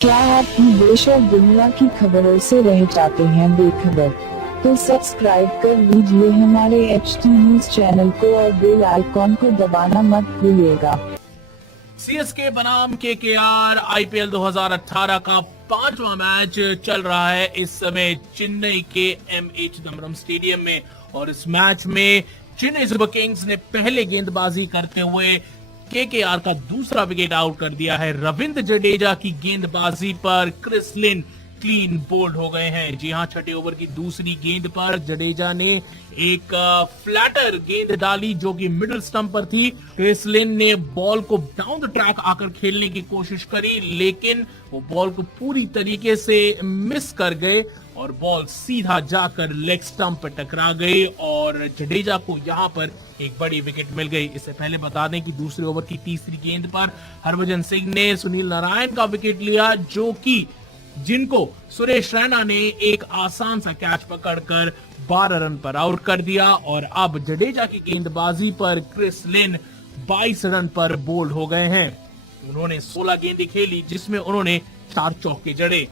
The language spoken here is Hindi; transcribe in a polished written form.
क्या आप भी देश और दुनिया की खबरों से रह जाते हैं बेखबर? तो सब्सक्राइब कर लीजिए हमारे HT न्यूज चैनल को और बेल आइकॉन को दबाना मत भूलिएगा। सीएसके बनाम केकेआर आईपीएल 2018 का 5वां मैच चल रहा है इस समय चेन्नई के MA चिदम्बरम स्टेडियम में। और इस मैच में चेन्नई सुपर किंग्स ने पहले गेंदबाजी करते हुए केकेआर का दूसरा विकेट आउट कर दिया है। रविंद्र जडेजा की गेंदबाजी पर क्रिस लिन क्लीन बोल्ड हो गए हैं। जी हां, छठे ओवर की दूसरी गेंद पर जडेजा ने एक फ्लैटर गेंद डाली जो कि मिडिल स्टंप पर थी। क्रिस लिन ने बॉल को डाउन द ट्रैक आकर खेलने की कोशिश करी, लेकिन वो बॉल को पूरी तरीके से मिस कर गए और बॉल सीधा जाकर लेग स्टंप पर टकरा गई और जडेजा को यहां पर एक बड़ी विकेट मिल गई। इससे पहले बता दें कि दूसरे ओवर की तीसरी गेंद पर हरभजन सिंह ने सुनील नारायण का विकेट लिया, जो कि जिनको सुरेश रैना ने एक आसान सा कैच पकड़कर 12 रन पर आउट कर दिया। और अब जडेजा की गेंदबाजी पर क्रिस लिन 22 रन पर बोल्ड हो गए हैं। उन्होंने 16 गेंदें खेली जिसमें उन्होंने 4 चौके जड़े।